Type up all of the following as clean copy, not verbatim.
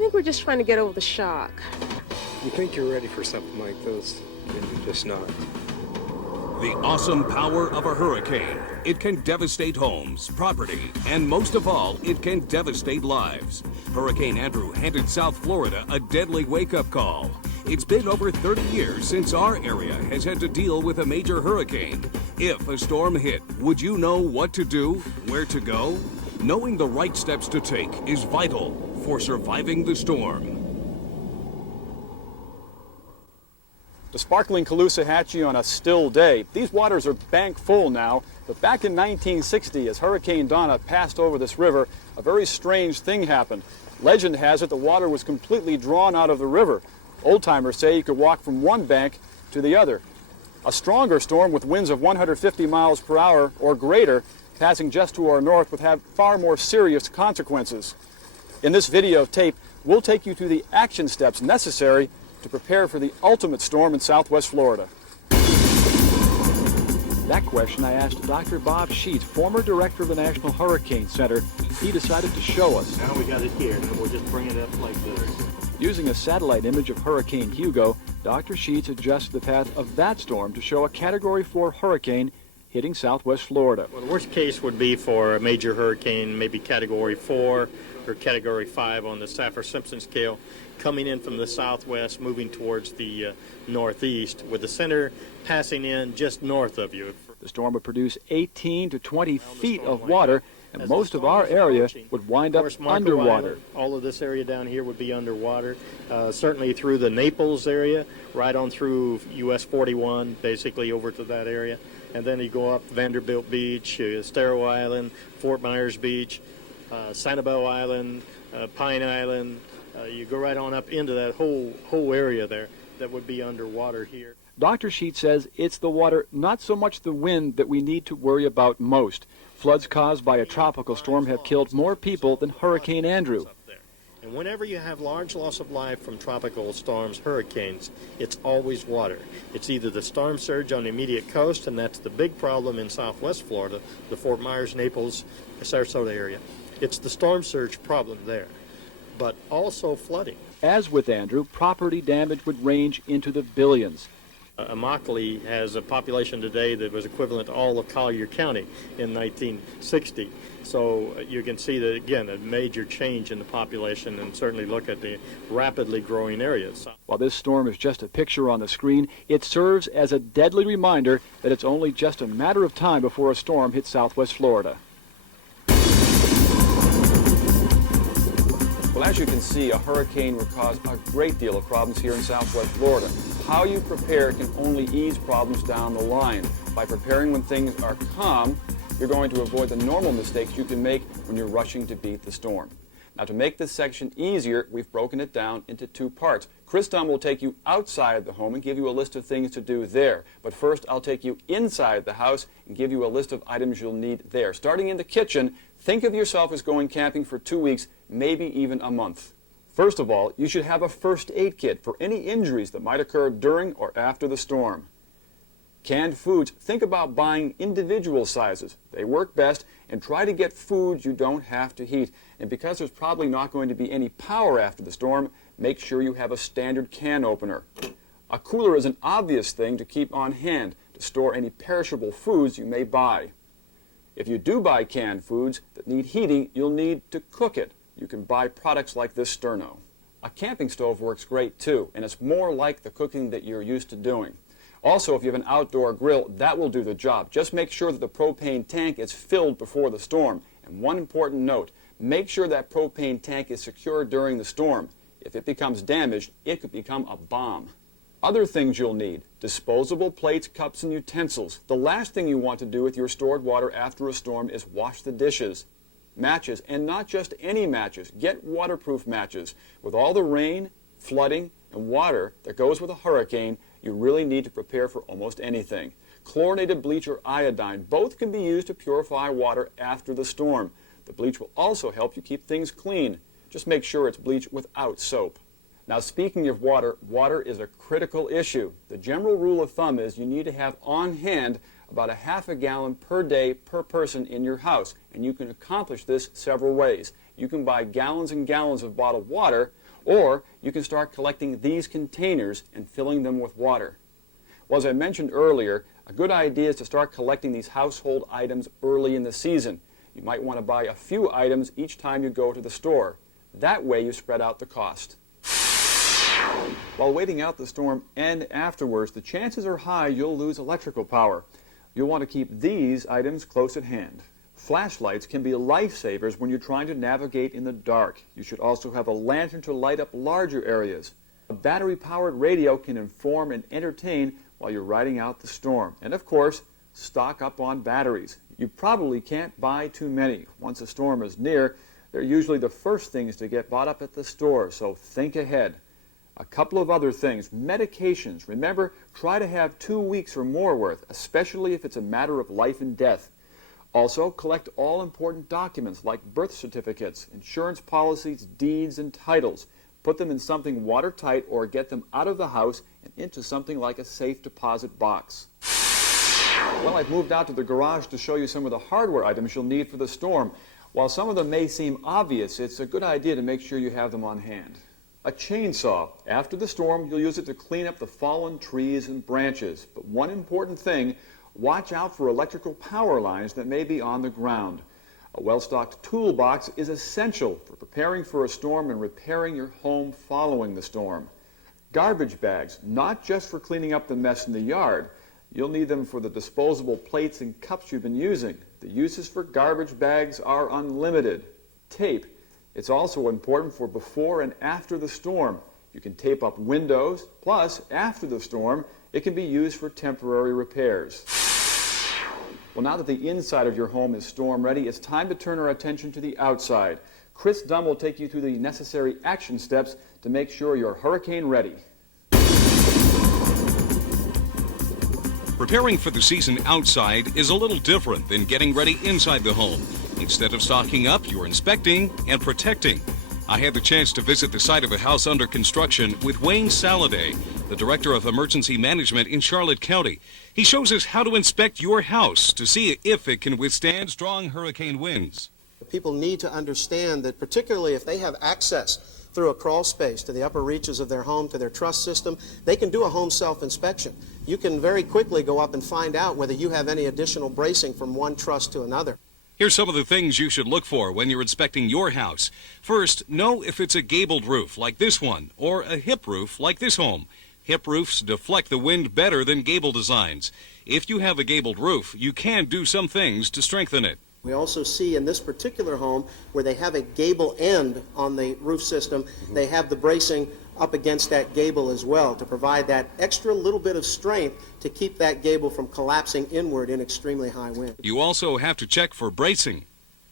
think we're just trying to get over the shock. You think you're ready for something like this, and you're just not. The awesome power of a hurricane. It can devastate homes, property, and most of all, it can devastate lives. Hurricane Andrew handed South Florida a deadly wake-up call. It's been over 30 years since our area has had to deal with a major hurricane. If a storm hit, would you know what to do, where to go? Knowing the right steps to take is vital for surviving the storm. The sparkling Caloosahatchee on a still day. These waters are bank full now, but back in 1960, as Hurricane Donna passed over this river, a very strange thing happened. Legend has it the water was completely drawn out of the river. Old-timers say you could walk from one bank to the other. A stronger storm with winds of 150 miles per hour or greater passing just to our north would have far more serious consequences. In this videotape, we'll take you through the action steps necessary to prepare for the ultimate storm in southwest Florida. That question I asked Dr. Bob Sheets, former director of the National Hurricane Center. He decided to show us. Now we got it here, and we'll just bring it up like this. Using a satellite image of Hurricane Hugo, Dr. Sheets adjusted the path of that storm to show a Category 4 hurricane hitting southwest Florida. Well, the worst case would be for a major hurricane, maybe Category 4 or Category 5 on the Saffir-Simpson scale, coming in from the southwest, moving towards the northeast, with the center passing in just north of you. The storm would produce 18 to 20 feet of water, and most of our area would wind up underwater. All of this area down here would be underwater, certainly through the Naples area, right on through US 41, basically over to that area. And then you go up Vanderbilt Beach, Estero Island, Fort Myers Beach, Sanibel Island, Pine Island. You go right on up into that whole area there that would be underwater here. Dr. Sheets says it's the water, not so much the wind, that we need to worry about most. Floods caused by a tropical storm have killed more people than Hurricane Andrew. And whenever you have large loss of life from tropical storms, hurricanes, it's always water. It's either the storm surge on the immediate coast, and that's the big problem in southwest Florida, the Fort Myers, Naples, Sarasota area. It's the storm surge problem there, but also flooding. As with Andrew, property damage would range into the billions. Immokalee has a population today that was equivalent to all of Collier County in 1960. So you can see that, again, a major change in the population, and certainly look at the rapidly growing areas. While this storm is just a picture on the screen, it serves as a deadly reminder that it's only just a matter of time before a storm hits southwest Florida. Well, as you can see, a hurricane would cause a great deal of problems here in southwest Florida. How you prepare can only ease problems down the line. By preparing when things are calm, you're going to avoid the normal mistakes you can make when you're rushing to beat the storm. Now, to make this section easier, we've broken it down into two parts. Chris Dunn will take you outside the home and give you a list of things to do there. But first, I'll take you inside the house and give you a list of items you'll need there. Starting in the kitchen, think of yourself as going camping for 2 weeks, maybe even a month. First of all, you should have a first aid kit for any injuries that might occur during or after the storm. Canned foods, think about buying individual sizes. They work best, and try to get foods you don't have to heat. And because there's probably not going to be any power after the storm, make sure you have a standard can opener. A cooler is an obvious thing to keep on hand to store any perishable foods you may buy. If you do buy canned foods that need heating, you'll need to cook it. You can buy products like this Sterno. A camping stove works great too, and it's more like the cooking that you're used to doing. Also, if you have an outdoor grill, that will do the job. Just make sure that the propane tank is filled before the storm. And one important note, make sure that propane tank is secure during the storm. If it becomes damaged, it could become a bomb. Other things you'll need: disposable plates, cups, and utensils. The last thing you want to do with your stored water after a storm is wash the dishes. Matches, and not just any matches. Get waterproof matches. With all the rain, flooding, and water that goes with a hurricane, you really need to prepare for almost anything. Chlorinated bleach or iodine, both can be used to purify water after the storm. The bleach will also help you keep things clean. Just make sure it's bleach without soap. Now, speaking of water, water is a critical issue. The general rule of thumb is you need to have on hand about a half a gallon per day per person in your house, and you can accomplish this several ways. You can buy gallons and gallons of bottled water, Or you can start collecting these containers and filling them with water. Well, as I mentioned earlier, a good idea is to start collecting these household items early in the season. You might want to buy a few items each time you go to the store. That way you spread out the cost. While waiting out the storm and afterwards, the chances are high you'll lose electrical power. You'll want to keep these items close at hand. Flashlights can be lifesavers when you're trying to navigate in the dark. You should also have a lantern to light up larger areas. A battery-powered radio can inform and entertain while you're riding out the storm. And of course, stock up on batteries. You probably can't buy too many. Once a storm is near, they're usually the first things to get bought up at the store, so think ahead. A couple of other things. Medications. Remember, try to have 2 weeks or more worth, especially if it's a matter of life and death. Also, collect all important documents like birth certificates, insurance policies, deeds, and titles. Put them in something watertight or get them out of the house and into something like a safe deposit box. Well, I've moved out to the garage to show you some of the hardware items you'll need for the storm. While some of them may seem obvious, it's a good idea to make sure you have them on hand. A chainsaw. After the storm, you'll use it to clean up the fallen trees and branches. But one important thing, watch out for electrical power lines that may be on the ground. A well-stocked toolbox is essential for preparing for a storm and repairing your home following the storm. Garbage bags, not just for cleaning up the mess in the yard. You'll need them for the disposable plates and cups you've been using. The uses for garbage bags are unlimited. Tape. It's also important for before and after the storm. You can tape up windows, plus, after the storm, it can be used for temporary repairs. Well, now that the inside of your home is storm ready, it's time to turn our attention to the outside. Chris Dunn will take you through the necessary action steps to make sure you're hurricane ready. Preparing for the season outside is a little different than getting ready inside the home. Instead of stocking up, you're inspecting and protecting. I had the chance to visit the site of a house under construction with Wayne Saladay, the Director of Emergency Management in Charlotte County. He shows us how to inspect your house to see if it can withstand strong hurricane winds. People need to understand that particularly if they have access through a crawl space to the upper reaches of their home, to their truss system, they can do a home self-inspection. You can very quickly go up and find out whether you have any additional bracing from one truss to another. Here's some of the things you should look for when you're inspecting your house. First, know if it's a gabled roof like this one or a hip roof like this home. Hip roofs deflect the wind better than gable designs. If you have a gabled roof, you can do some things to strengthen it. We also see in this particular home where they have a gable end on the roof system, they have the bracing up against that gable as well to provide that extra little bit of strength to keep that gable from collapsing inward in extremely high wind. You also have to check for bracing.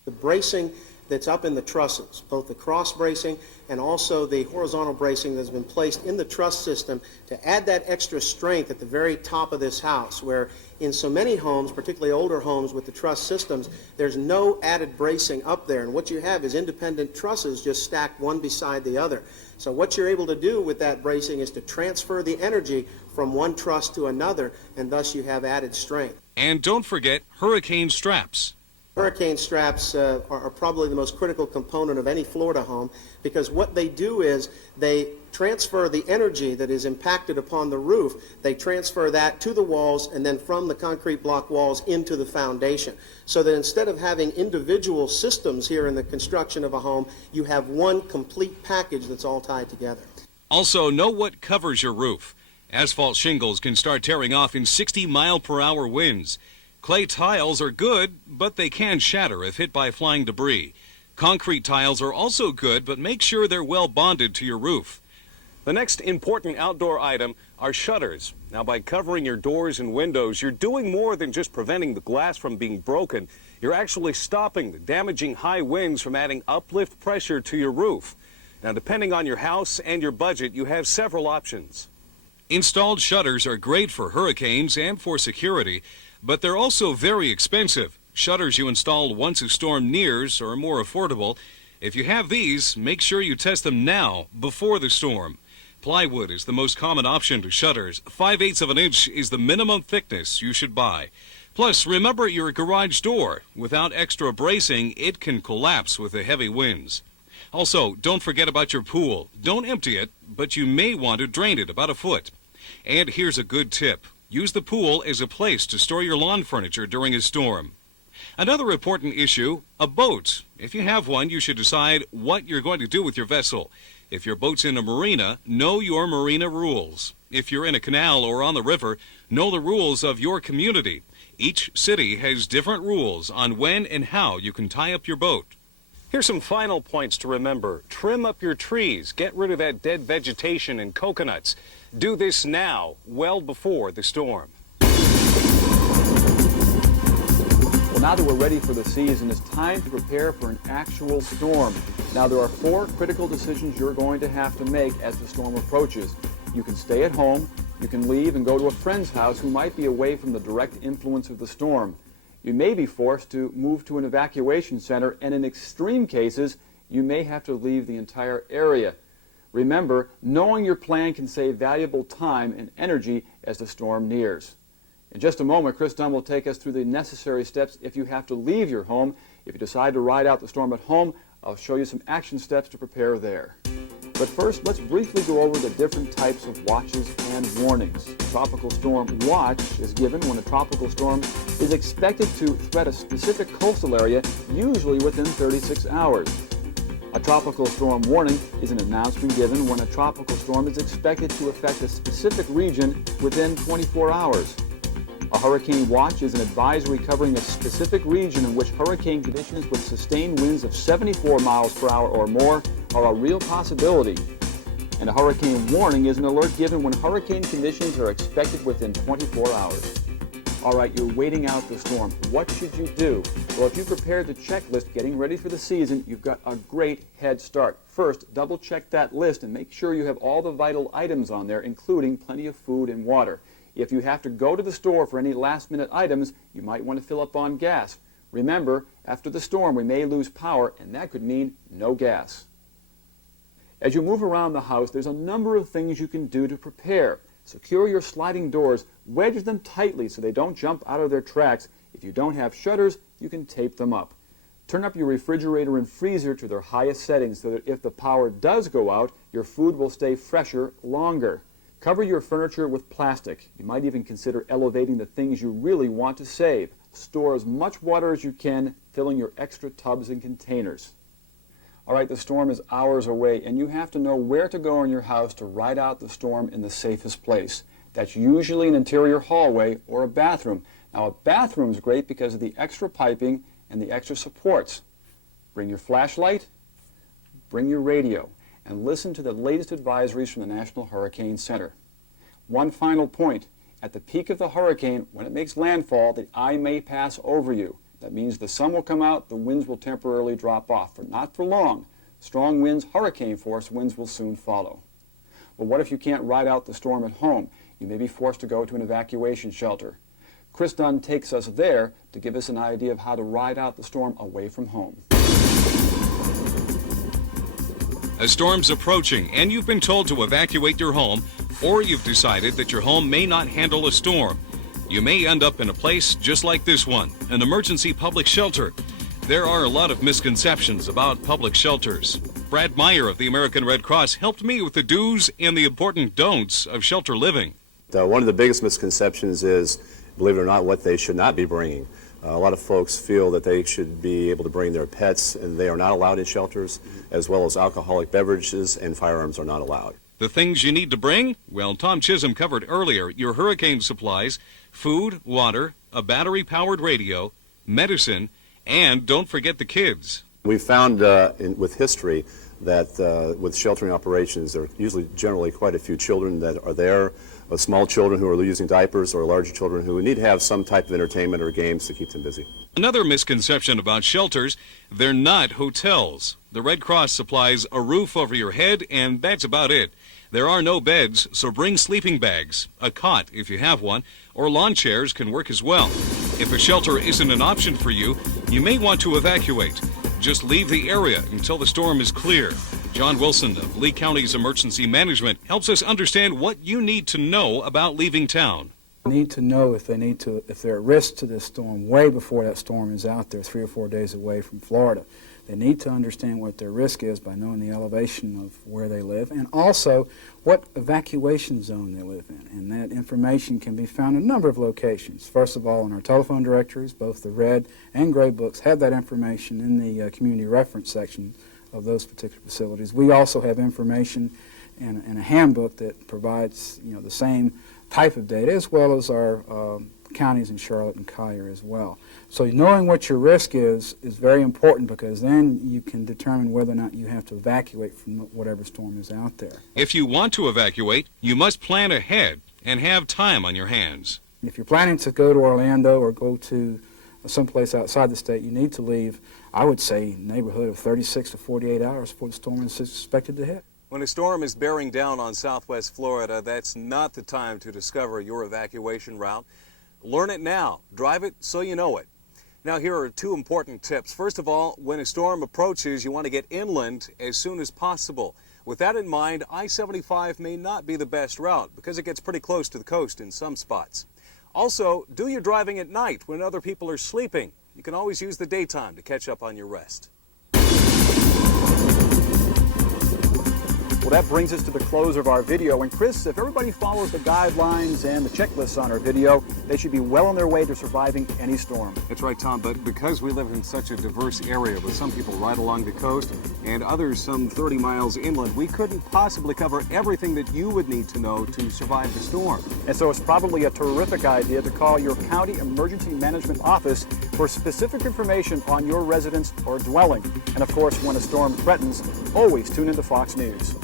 The bracing that's up in the trusses, both the cross bracing and also the horizontal bracing that's been placed in the truss system to add that extra strength at the very top of this house, where in so many homes, particularly older homes with the truss systems, there's no added bracing up there, and what you have is independent trusses just stacked one beside the other. So what you're able to do with that bracing is to transfer the energy from one truss to another, and thus you have added strength. And don't forget hurricane straps. Hurricane straps are probably the most critical component of any Florida home, because what they do is they transfer the energy that is impacted upon the roof. They transfer that to the walls and then from the concrete block walls into the foundation. So that instead of having individual systems here in the construction of a home, you have one complete package that's all tied together. Also, know what covers your roof. Asphalt shingles can start tearing off in 60-mile-per-hour winds. Clay tiles are good, but they can shatter if hit by flying debris. Concrete tiles are also good, but make sure they're well bonded to your roof. The next important outdoor item are shutters. Now, by covering your doors and windows, you're doing more than just preventing the glass from being broken. You're actually stopping the damaging high winds from adding uplift pressure to your roof. Now, depending on your house and your budget, you have several options. Installed shutters are great for hurricanes and for security, but they're also very expensive. Shutters you install once a storm nears are more affordable. If you have these, make sure you test them now, before the storm. Plywood is the most common option to shutters. 5/8 of an inch is the minimum thickness you should buy. Plus, remember your garage door. Without extra bracing, it can collapse with the heavy winds. Also, don't forget about your pool. Don't empty it, but you may want to drain it about a foot. And here's a good tip. Use the pool as a place to store your lawn furniture during a storm. Another important issue, a boat. If you have one, you should decide what you're going to do with your vessel. If your boat's in a marina, know your marina rules. If you're in a canal or on the river, know the rules of your community. Each city has different rules on when and how you can tie up your boat. Here's some final points to remember. Trim up your trees. Get rid of that dead vegetation and coconuts. Do this now, well before the storm. Well, now that we're ready for the season, it's time to prepare for an actual storm. Now, there are 4 critical decisions you're going to have to make as the storm approaches. You can stay at home, you can leave and go to a friend's house who might be away from the direct influence of the storm. You may be forced to move to an evacuation center, and in extreme cases, you may have to leave the entire area. Remember, knowing your plan can save valuable time and energy as the storm nears. In just a moment, Chris Dunn will take us through the necessary steps if you have to leave your home. If you decide to ride out the storm at home, I'll show you some action steps to prepare there. But first, let's briefly go over the different types of watches and warnings. A tropical storm watch is given when a tropical storm is expected to threat a specific coastal area, usually within 36 hours. A tropical storm warning is an announcement given when a tropical storm is expected to affect a specific region within 24 hours. A hurricane watch is an advisory covering a specific region in which hurricane conditions with sustained winds of 74 miles per hour or more are a real possibility. And a hurricane warning is an alert given when hurricane conditions are expected within 24 hours. All right, you're waiting out the storm. What should you do? Well, if you prepared the checklist getting ready for the season, you've got a great head start. First, double check that list and make sure you have all the vital items on there, including plenty of food and water. If you have to go to the store for any last-minute items, you might want to fill up on gas. Remember, after the storm, we may lose power, and that could mean no gas. As you move around the house, there's a number of things you can do to prepare. Secure your sliding doors, wedge them tightly so they don't jump out of their tracks. If you don't have shutters, you can tape them up. Turn up your refrigerator and freezer to their highest settings so that if the power does go out, your food will stay fresher longer. Cover your furniture with plastic. You might even consider elevating the things you really want to save. Store as much water as you can, filling your extra tubs and containers. All right, the storm is hours away, and you have to know where to go in your house to ride out the storm in the safest place. That's usually an interior hallway or a bathroom. Now, a bathroom is great because of the extra piping and the extra supports. Bring your flashlight, bring your radio, and listen to the latest advisories from the National Hurricane Center. One final point. At the peak of the hurricane, when it makes landfall, the eye may pass over you. That means the sun will come out, the winds will temporarily drop off, but not for long. Strong winds, hurricane force winds will soon follow. But what if you can't ride out the storm at home? You may be forced to go to an evacuation shelter. Chris Dunn takes us there to give us an idea of how to ride out the storm away from home. A storm's approaching and you've been told to evacuate your home, or you've decided that your home may not handle a storm. You may end up in a place just like this one, an emergency public shelter. There are a lot of misconceptions about public shelters. Brad Meyer of the American Red Cross helped me with the do's and the important don'ts of shelter living. One of the biggest misconceptions is, believe it or not, what they should not be bringing. A lot of folks feel that they should be able to bring their pets, and they are not allowed in shelters, as well as alcoholic beverages and firearms are not allowed. The things you need to bring? Well, Tom Chisholm covered earlier. Your hurricane supplies, food, water, a battery-powered radio, medicine, and don't forget the kids. We've found with history that with sheltering operations, there are usually generally quite a few children that are there, small children who are using diapers, or larger children who need to have some type of entertainment or games to keep them busy. Another misconception about shelters, they're not hotels. The Red Cross supplies a roof over your head, and that's about it. There are no beds, so bring sleeping bags, a cot if you have one, or lawn chairs can work as well. If a shelter isn't an option for you, you may want to evacuate. Just leave the area until the storm is clear. John Wilson of Lee County's Emergency Management helps us understand what you need to know about leaving town. Need to know if they're at risk to this storm way before that storm is out there, 3 or 4 days away from Florida. They need to understand what their risk is by knowing the elevation of where they live and also what evacuation zone they live in. And that information can be found in a number of locations. First of all, in our telephone directories, both the red and gray books have that information in the community reference section of those particular facilities. We also have information in a handbook that provides the same type of data, as well as our counties in Charlotte and Collier as well. So knowing what your risk is very important, because then you can determine whether or not you have to evacuate from whatever storm is out there. If you want to evacuate, you must plan ahead and have time on your hands. If you're planning to go to Orlando or go to someplace outside the state, you need to leave, I would say, neighborhood of 36 to 48 hours before the storm is expected to hit. When a storm is bearing down on southwest Florida, that's not the time to discover your evacuation route. Learn it now. Drive it so you know it. Now, here are two important tips. First of all, when a storm approaches, you want to get inland as soon as possible. With that in mind, I-75 may not be the best route because it gets pretty close to the coast in some spots. Also, do your driving at night when other people are sleeping. You can always use the daytime to catch up on your rest. Well, that brings us to the close of our video. And Chris, if everybody follows the guidelines and the checklists on our video, they should be well on their way to surviving any storm. That's right, Tom, but because we live in such a diverse area with some people right along the coast and others some 30 miles inland, we couldn't possibly cover everything that you would need to know to survive the storm. And so it's probably a terrific idea to call your county emergency management office for specific information on your residence or dwelling. And of course, when a storm threatens, always tune into Fox News.